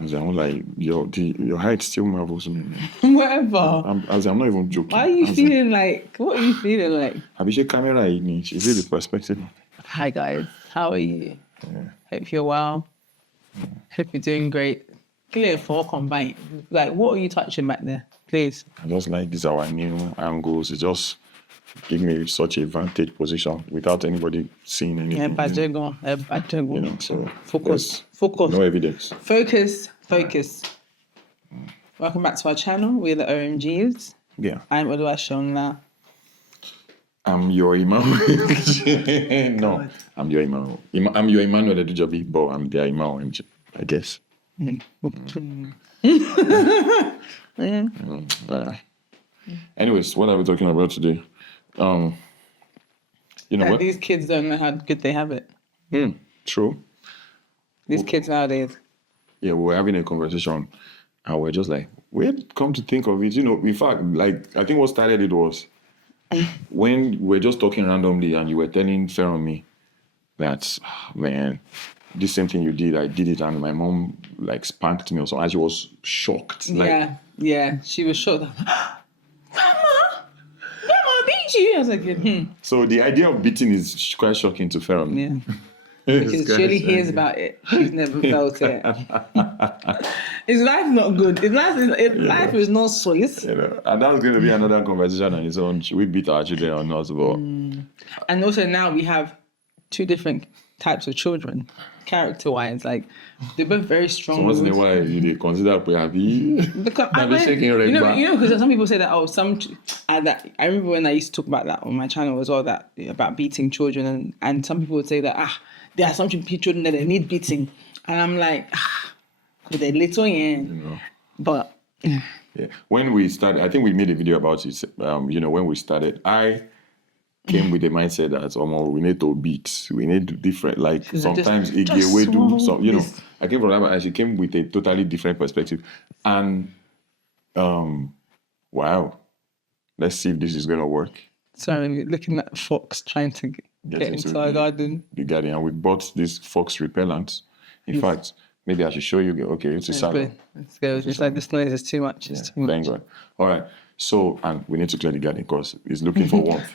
I'm like, your height still marvels me. Whatever. I'm not even joking. Why are you feeling like? What are you feeling like? Abhishek camera in. She see the perspective. Hi guys, how are you? Hope you're well. Hope you're doing great. Clear for combined. Like, what are you touching back there, please? I just like these our new angles. It just give me such a vantage position without anybody seeing anything. Yeah, bajengo. You know, so Focus. no evidence. Focus. Welcome back to our channel. We're the OMGs. Yeah. I'm Oluwashonla. I'm your Imam. No, I'm your Imam. I'm your Emmanuel Edujobi, but I'm their Imam OMG, I guess. Anyways, what are we talking about today? You know what? These kids don't know how good they have it. True. These kids nowadays. Yeah, we were having a conversation and we're just like, where come to think of it? You know, in fact, like, I think what started it was when we're just talking randomly and you were telling Fer and me that, man, this same thing you did, I did it and my mom like spanked me or something. And she was shocked. Like, yeah. She was shocked. Grandma beat you. I was like, So the idea of beating is quite shocking to Fer and me. Yeah. Because she only hears about it. She's never felt it. His life not good. His life is not sweet. You know, and that's going to be another conversation on its own. Should we beat our children or not? But And also now we have two different types of children, character-wise. Like, they're both very strong. so once in a while, you consider Because because some people say that, I remember when I used to talk about that on my channel as well, that about beating children, and some people would say that, there are some children that they need beating. And I'm like, they're little, you know. But yeah. When we started, I think we made a video about it. When we started, I came with the mindset that we need to beat, we need to different. Like sometimes it get way do some. You know, I came from that, and she came with a totally different perspective. And wow, let's see if this is gonna work. Sorry, looking at fox trying to get into our garden. The garden, and we bought this fox repellent. In fact, maybe I should show you. Okay, it's a salad. Let's go. It's like this noise is too much. It's too much. Thank God. All right. So, and we need to clear the garden because it's looking for warmth.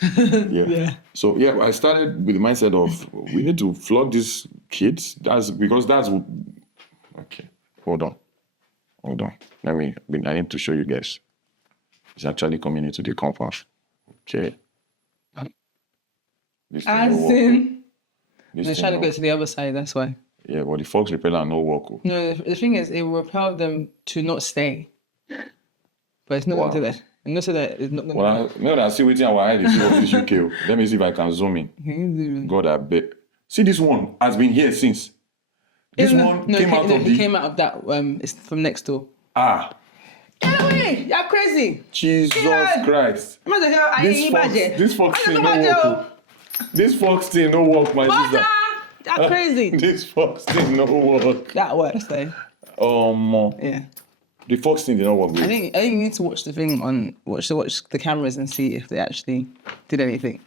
Yeah. So, I started with the mindset of we need to flog these kids. Okay. Hold on. I need to show you guys. It's actually coming into the compound. Okay. They're trying to go to the other side, that's why. Yeah, but the fox repellent no work. No, the thing is, it will repel them to not stay. But it's not going to do that. And not so that it's not going to no, I see waiting our eye, see what this you kill. Let me see if I can zoom in. God, I bet. See, this one has been here since. This one came out of that, it's from next door. Get away! You're crazy! Jesus Christ. This fox thing no work. This fox thing no work, my sister. You're crazy. This fox thing no work. That works though. Yeah. The fox thing did not work. I think you need to watch the thing watch the cameras and see if they actually did anything.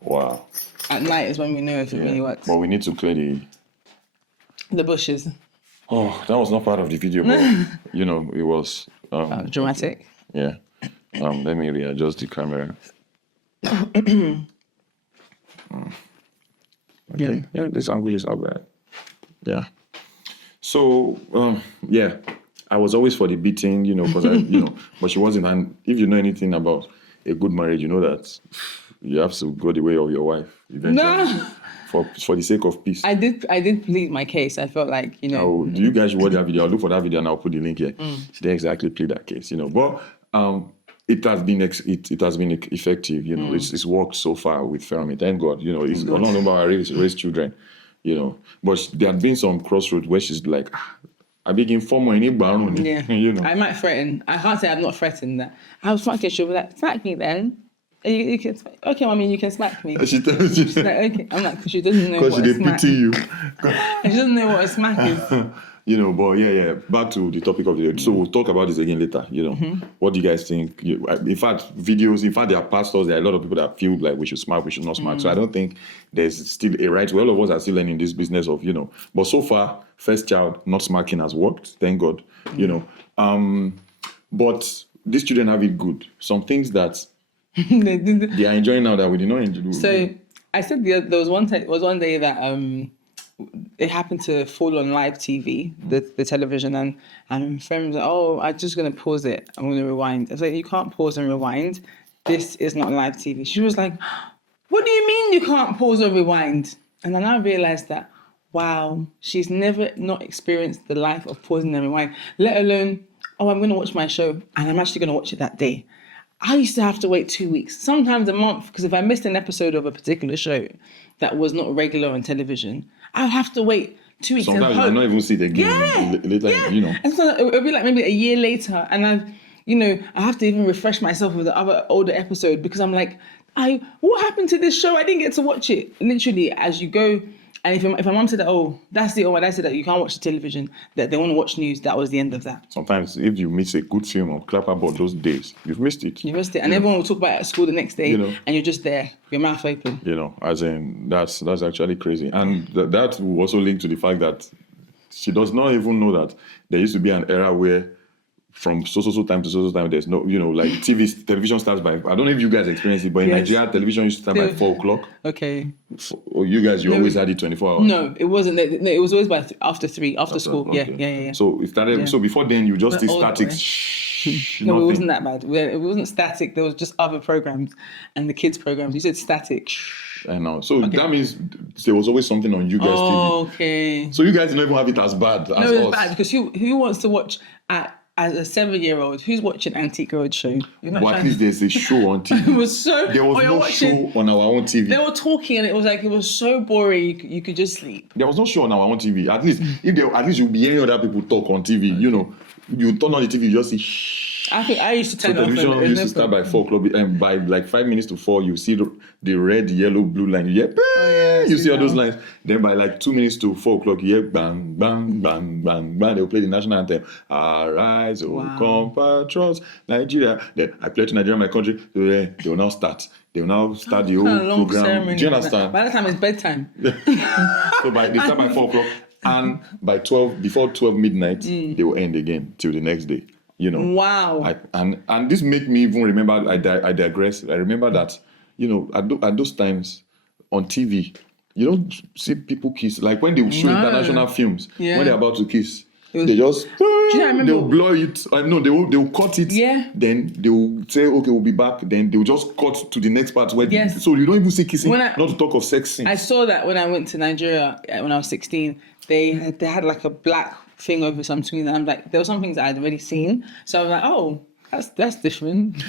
Wow. At night is when we know if it really works. But we need to clear the bushes. Oh, that was not part of the video, but it was dramatic. Yeah. Let me readjust the camera. Okay. Yeah, this angle is not bad. Yeah. So, I was always for the beating, because but she wasn't. And if you know anything about a good marriage, you know that you have to go the way of your wife eventually. No. For the sake of peace. I did plead my case. I felt like, do you guys watch that video? I'll look for that video and I'll put the link here. She didn't exactly plead that case, But it has been effective, It's worked so far with Fermi. Thank God, it's a long number of raised children, But there had been some crossroads where she's like, I begin formal any baron. Yeah. I might threaten. I can't say I've not threatened that. I was fucking she'll be like, smack me then. You can okay, Mommy, you can smack me. She tells you. She's like, okay. I'm like, she doesn't know what a smack is. Pity you. She doesn't know what a smack is. But back to the topic of the day. So we'll talk about this again later. What do you guys think? In fact, there are pastors, there are a lot of people that feel like we should smack, we should not smack. So I don't think there's still a right way. All of us are still learning this business of, But so far, first child, not smacking has worked, thank God, you know. But these children have it good. Some things that they are enjoying now that we did not enjoy. So I said there was one day that it happened to fall on live TV, the television, and friends was like, oh, I'm just gonna pause it. I'm gonna rewind. I was like, you can't pause and rewind. This is not live TV. She was like, what do you mean you can't pause or rewind? And then I realized that, wow, she's never not experienced the life of pausing and rewind, let alone, oh, I'm gonna watch my show and I'm actually gonna watch it that day. I used to have to wait 2 weeks, sometimes a month, because if I missed an episode of a particular show that was not regular on television, I'd have to wait 2 weeks. Sometimes you might not even see it again later, you know. And so it'll be like maybe a year later, and I have to even refresh myself with the other older episode because I'm like, what happened to this show? I didn't get to watch it. Literally, as you go. And if my mom said that, oh, that's it, or my dad said that you can't watch the television, that they want to watch news, that was the end of that. Sometimes if you miss a good film or clap about those days, you've missed it. You missed it. And everyone will talk about it at school the next day, and you're just there, your mouth open. You know, as in, that's actually crazy. And that will also link to the fact that she does not even know that there used to be an era where from so time to so time, there's no, like television starts by, I don't know if you guys experience it, but in Nigeria, television used to start by 4 o'clock. Okay. Or you guys, always had it 24 hours. No, it wasn't. No, it was always after 3, after school. Okay. Yeah. So it started, so before then, you just did static. No, it wasn't that bad. It wasn't static. There was just other programs and the kids' programs. You said static. I know. So that means there was always something on you guys' TV. Okay. So you guys didn't even have it as bad as us. No, it's bad because who wants to watch as a 7-year-old who's watching Antique Roadshow? But at least there's a show on TV. It was so. There was no show on our own TV. They were talking, and it was so boring. You could just sleep. There was no show on our own TV. At least you'll be hearing other people talk on TV. You turn on the TV, you just see. I think I used to turn television used to start by 4 o'clock, and by like 5 minutes to 4, you see the red, yellow, blue line. You hear, you see all those lines. Then by like 2 minutes to 4 o'clock, you hear bang, bang, bang, bang, bang. They'll play the national anthem. Arise, compatriots, Nigeria. Then I play to Nigeria, my country. So they will now start. They will now start the whole program. Ceremony. Do you understand? By the time it's bedtime. So they start by 4 o'clock, and by 12, before 12 midnight, they will end again till the next day. Wow. And this make me even remember, I digress. I remember that, at those times on TV, you don't see people kiss. Like when they show international films, when they're about to kiss, they just, they'll blow it. No, they will cut it. Yeah. Then they will say, okay, we'll be back. Then they will just cut to the next part. So you don't even see kissing, not to talk of sex scenes. I saw that when I went to Nigeria when I was 16. They had like a black thing over some screen, and I'm like, there were some things I'd already seen, so I was like, oh, that's different.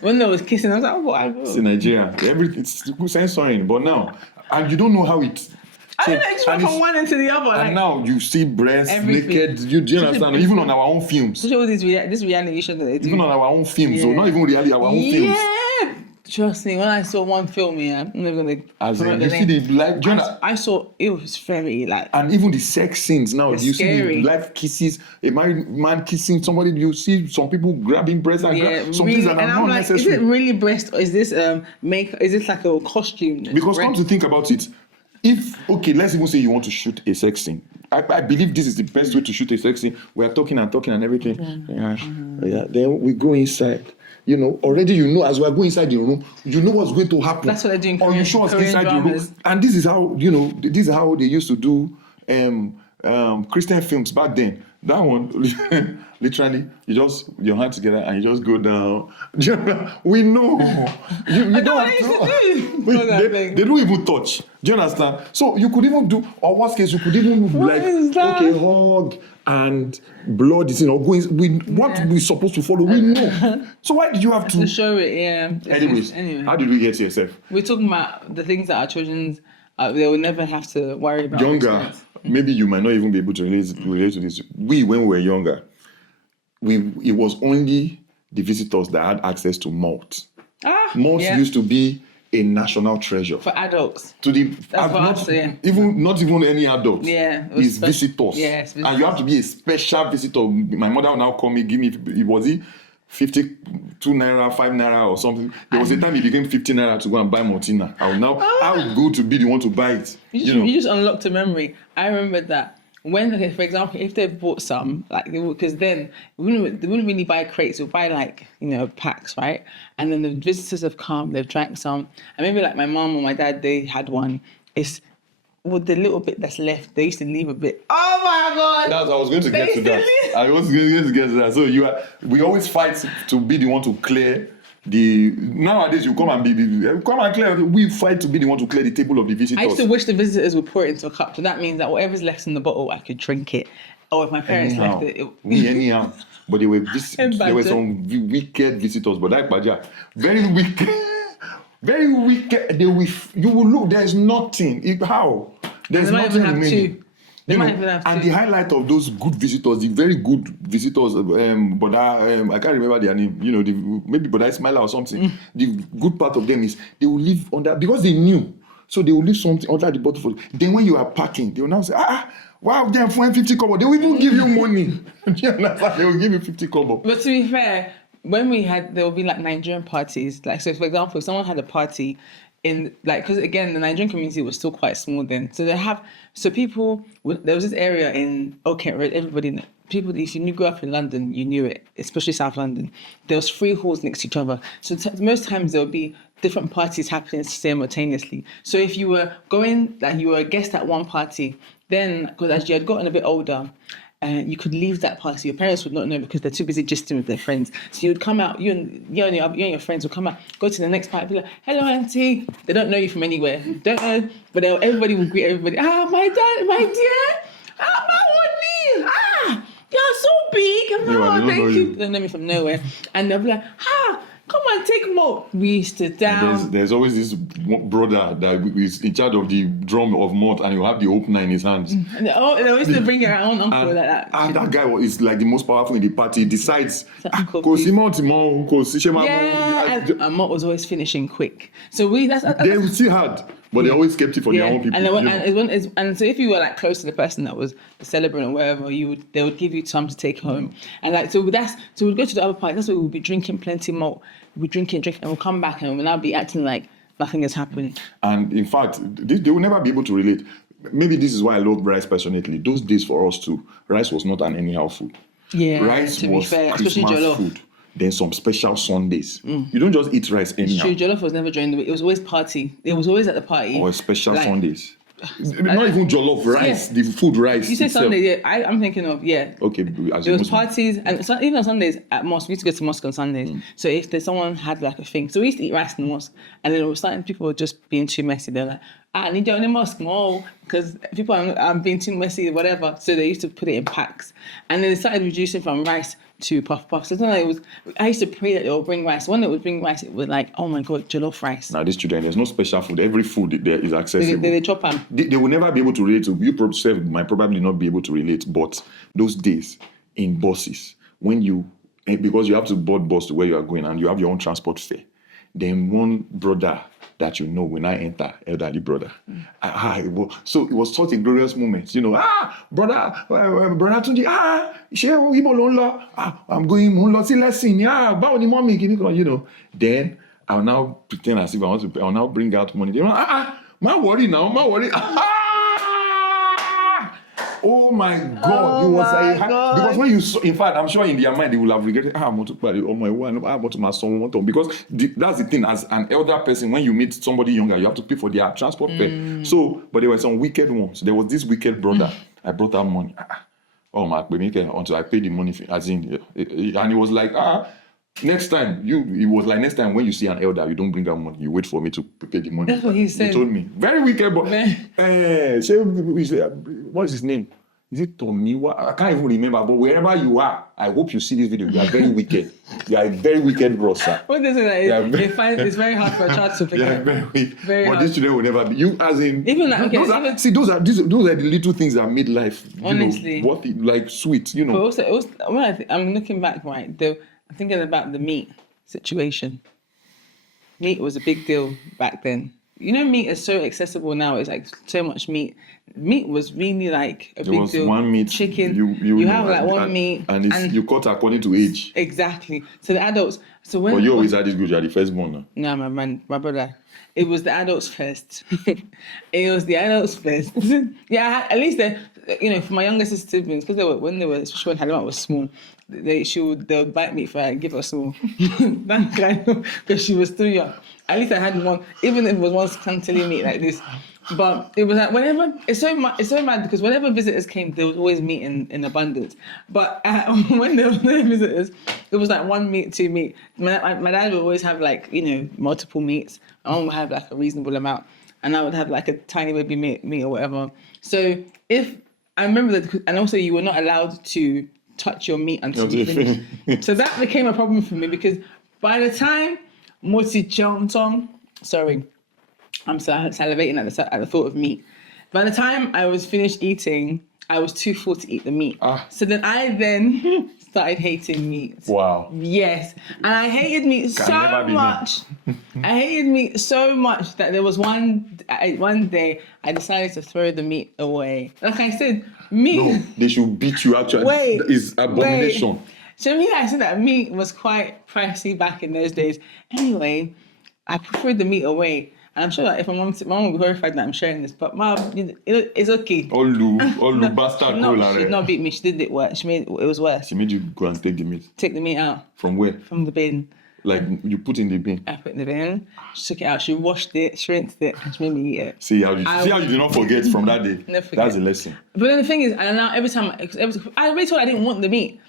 When there was kissing, I was like, oh, what? It's in Nigeria, it's censoring, but now, and you don't know how it. I don't know, just went from one into the other. And now you see breasts, naked. Do you understand? Even on our own films. Especially all this reality show that they do. Even on our own films, so not even reality, our own films. Trust me, when I saw one film, I'm never gonna. As in, you see the black. I saw it was very like. And even the sex scenes now, you see the live kisses, a married man kissing somebody. You see some people grabbing breasts and some things that are not necessary. Is it really breast or is this Is this like a costume? Because come to think about it, let's even say you want to shoot a sex scene. I believe this is the best way to shoot a sex scene. We are talking and everything. Then we go inside. Already as we are going inside the room, you know what's going to happen. That's what they're doing. Or you show us inside dramas. The room. And this is how they used to do Christian films back then. That one, literally, your hands together and you just go down. We know. You don't have to. They don't even touch. Do you understand? So you could even do, or worst case, you could even hug and blood is going. What we're supposed to follow, we know. So why did you have to show it? Yeah. Anyways, how did we get to yourself? We're talking about the things that our children they will never have to worry about. Younger, maybe you might not even be able to relate to this. When we were younger, it was only the visitors that had access to malts. Malts used to be a national treasure for adults. Not even any adults. Yeah, it's visitors. Yes, and you have to be a special visitor. My mother will now call me, give me. It was 52 naira, 5 naira, or something. There was a time it became 50 naira to go and buy Maltina. I would go to be the one to buy it. You just unlocked a memory. I remember that when, for example, if they bought some, like, because then they wouldn't really buy crates, they'll buy like, packs, right? And then the visitors have come, they've drank some, and maybe like my mum or my dad, they had one. It's with the little bit that's left, they used to leave a bit. Oh my God! I was going to get to that. I was going to get to that. So we always fight to be the one to clear. Nowadays you come and clear. We fight to be the one to clear the table of the visitors. I used to wish the visitors would pour it into a cup. So that means that whatever's left in the bottle, I could drink it. Or if my parents left it, anyhow. But there were some wicked visitors. But like Baja, very wicked, very wicked. You will look. There's nothing. How? There's nothing remaining. And the highlight of those good visitors, the very good visitors, but I can't remember their name, maybe but Ismaila or something. The good part of them is they will leave under, because they knew, so they will leave something under the bottle. Then when you are packing, they will now say, wow, they're 50 kobo. They will even give you money. They will give you 50 kobo. But to be fair, when there will be like Nigerian parties. Like, so for example, if someone had a party, because again, the Nigerian community was still quite small then. So there was this area in Oak Kent Road, people, if you grew up in London, you knew it, especially South London. There was 3 halls next to each other. So most times there would be different parties happening simultaneously. So if you were you were a guest at one party, then, because as you had gotten a bit older, you could leave that party. Your parents would not know because they're too busy gisting with their friends. So you would come out, you and your friends would come out, go to the next party, be like, hello, auntie. They don't know you from anywhere. Don't know, but everybody will greet everybody. My dad, my dear. My honey. You're so big. No, thank you. They don't know me from nowhere. And they'll be like, come on, take more. We sit down. There's always this brother that is in charge of the drum of malt, and he'll have the opener in his hands. They always bring their own uncle like that. And that guy is like the most powerful in the party. He decides. And malt was always finishing quick. So they still had, but they always kept it for their own people. And so if you were like close to the person that was the celebrant or wherever, they would give you some to take home. And so we'd go to the other party. That's where we'll be drinking plenty more. We'll be drinking, and we'll come back and we'll now be acting like nothing is happening. And in fact, they will never be able to relate. Maybe this is why I love rice passionately. Those days for us too, rice was not an anyhow food. Yeah, rice to was be fair, Christmas especially jollof food. Then some special Sundays. You don't just eat rice anyhow. True, jollof was never during the week. It was always party. It was always at the party. Or special Sundays. Not even jollof, rice, the food rice. You say itself. Sunday, yeah. I'm thinking of, yeah. Okay. There was parties, and even on Sundays at mosque, we used to go to mosque on Sundays. So if someone had like a thing, so we used to eat rice in the mosque, and then people were just being too messy. They're like, I need you in the mosque more, because people are being too messy, whatever. So they used to put it in packs. And then they started reducing from rice to puff. So I used to pray that they would bring rice. When they would bring rice, it was like, oh my God, jollof rice. Now these children, there's no special food. Every food there is accessible. They chop them. They will never be able to relate to. You might probably not be able to relate, but those days in buses, because you have to board bus to where you are going and you have your own transport fare, then one brother that when I enter, elderly brother. So it was such a glorious moment. Brother Tunji, I'm going to lesson. About the mommy, Then I'll now pretend as if I'll now bring out money. My worry now, my worry. Oh my God! It was because when you saw, in fact, I'm sure in their mind they will have regretted. I want to pay oh my one, I want to my son, because that's the thing. As an elder person, when you meet somebody younger, you have to pay for their transport fare. So, but there were some wicked ones. There was this wicked brother. I brought out money. Oh my, until I paid the money. And it was like next time next time when you see an elder, you don't bring out money. You wait for me to pay the money. That's what he said. He told me. Very wicked, but what is his name? Is it Tomiwa? I can't even remember. But wherever you are, I hope you see this video. You are very wicked. You are a very wicked bro, sir. What is it? It's very hard for a child to figure out. Very weak. Very but hard. These children will never be. You as in even like those are the little things that made life honestly sweet. But also when I'm looking back, right? I'm thinking about the meat situation. Meat was a big deal back then. Meat is so accessible now. It's like so much meat. Meat was really like a big deal. One meat. Chicken. You have like one meat. And you cut according to age. Exactly. So the adults. So when. But you always had this good. You are the firstborn now. No, my brother. It was the adults first. It was the adults first. Yeah, at least for my younger siblings, because especially when Halima was small, they'll bite me if I give her some. That kind of, because she was too young. At least I had one, even if it was one scantily meat like this. But it was like whenever it's so mad because whenever visitors came, there was always meat in abundance. But when there were no visitors, it was like 1 meat, 2 meat. My dad would always have like multiple meats. My mom would have like a reasonable amount, and I would have like a tiny baby meat or whatever. So if I remember that, and also you were not allowed to touch your meat until you finish. So that became a problem for me because by the time Moti Chong, sorry, I'm salivating at the thought of meat. By the time I was finished eating, I was too full to eat the meat. So then I started hating meat. Wow. Yes. And I hated meat so much. I hated meat so much that there was one day I decided to throw the meat away. Like I said, meat... No, they should beat you actually. It's abomination. So I said that meat was quite pricey back in those days. Anyway, I preferred the meat away. And I'm sure that if my mom will be horrified that I'm sharing this, but Mom, it's okay. Olu bastard. She did not beat me. She did it worse. It was worse. She made you go and take the meat. Take the meat out. From where? From the bin. Like you put in the bin. I put in the bin. She took it out. She washed it. She rinsed it. And she made me eat it. See how you did not forget from that day. Never forget. That's a lesson. But then the thing is, and now every time I already told her I didn't want the meat.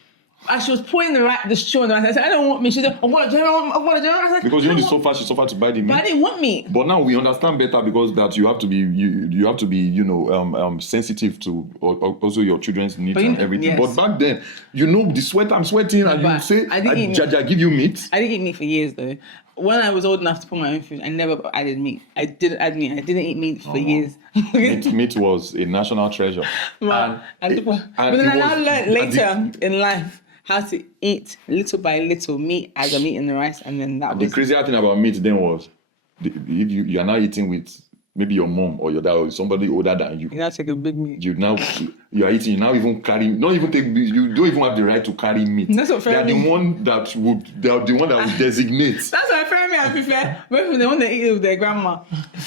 As she was pouring the straw on the rice, I said, I don't want meat. She said, I want to do it. Because you only she suffered to buy the meat. But I didn't want meat. But now we understand better because that you have to be sensitive to also your children's needs and everything. Yes. But back then, the sweat I'm sweating and you say, Jaja, give you meat. I didn't eat meat for years though. When I was old enough to put my own food, I never added meat. I didn't add meat. I didn't eat meat for years. Meat was a national treasure. But then I learned later in life how to eat little by little meat as I'm eating the rice, and then that was... The crazier thing about meat then was, if you are now eating with maybe your mom or your dad or somebody older than you. You now take a big meat. You are eating, you now even carry, you don't even have the right to carry meat. That's what they are the one that would designate. That's what I prefer. When the one that eat it with their grandma,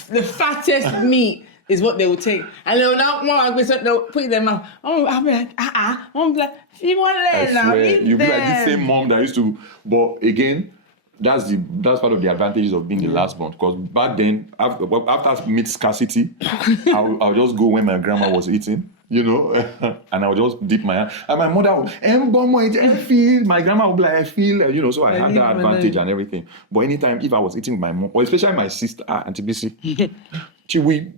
the fattest meat is what they will take. And they will now they'll put it in their mouth. I'll be like, I'll be like, you want to let it now? You'll be like the same mom that used to, but again, that's part of the advantages of being the last born. Because back then, after meat scarcity, I'll just go when my grandma was eating, and I'll just dip my hand. And my mother would, my grandma would be like, I feel, so I had that advantage and everything. But anytime, if I was eating with my mom, or especially my sister, Auntie BC, she would,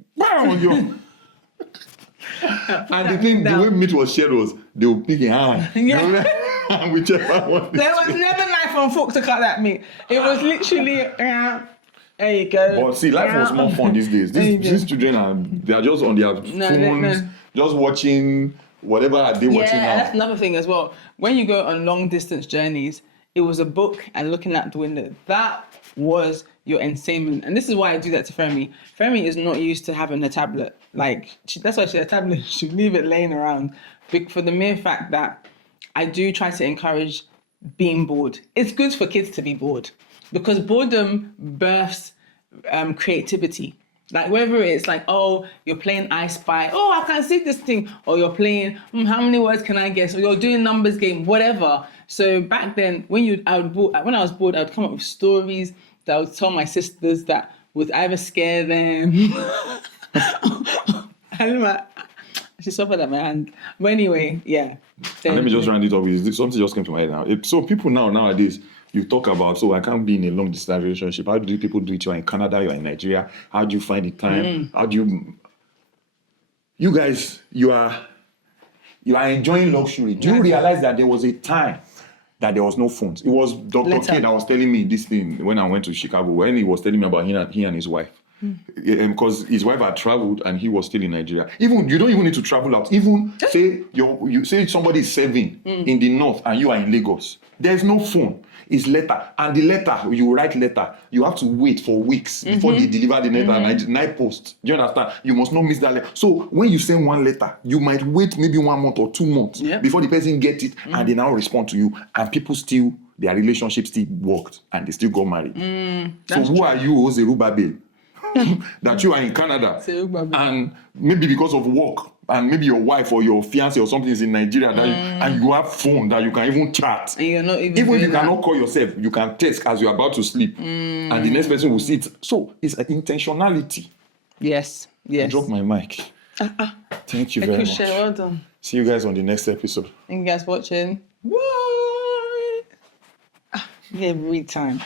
and the way meat was shared was, they would pick a hand. And whichever one. There was never knife and fork to cut that meat. It was literally, there you go. But see, life was more fun these days. These children they are just on their phones, just watching whatever they're watching now. Yeah, that's another thing as well. When you go on long distance journeys, it was a book and looking out the window. That was your entertainment. And this is why I do that to Femi. Femi is not used to having a tablet. That's why she had a tablet. She leave it laying around. For the mere fact that I do try to encourage being bored. It's good for kids to be bored because boredom births creativity. Like whether it's like, oh, you're playing I Spy, oh, I can see this thing, or you're playing, how many words can I guess, or you're doing numbers game, whatever. So back then, when I was bored, I would come up with stories that I would tell my sisters that would either scare them. She suffered at my hand. But anyway, yeah. Let me just round it up with something just came to my head now. So people nowadays, you talk about, so I can't be in a long distance relationship. How do people do it? You're in Canada, you're in Nigeria. How do you find the time? How do you guys, you are enjoying luxury. Do you realize that there was a time that there was no phones? It was Dr. K that was telling me this thing when I went to Chicago, when he was telling me about he and his wife. Because his wife had traveled and he was still in Nigeria. Even you don't even need to travel out. Even say you say somebody is serving in the north and you are in Lagos. There's no phone. It's letter, and the letter you write letter. You have to wait for weeks before they deliver the letter. Night post. Do you understand? You must not miss that letter. So when you send one letter, you might wait maybe 1 month or 2 months before the person gets it, and they now respond to you. And people still their relationship still worked and they still got married. So who are you, Zerubbabel? that you are in Canada, So, and maybe because of work, and maybe your wife or your fiance or something is in Nigeria, that and you have phone that you can even chat. And you're not even if you that. cannot call yourself, you can text as you're about to sleep, and the next person will see it. So it's an intentionality. Yes. I dropped my mic. Thank you very much. Well done. See you guys on the next episode. Thank you guys for watching. Bye. Every time.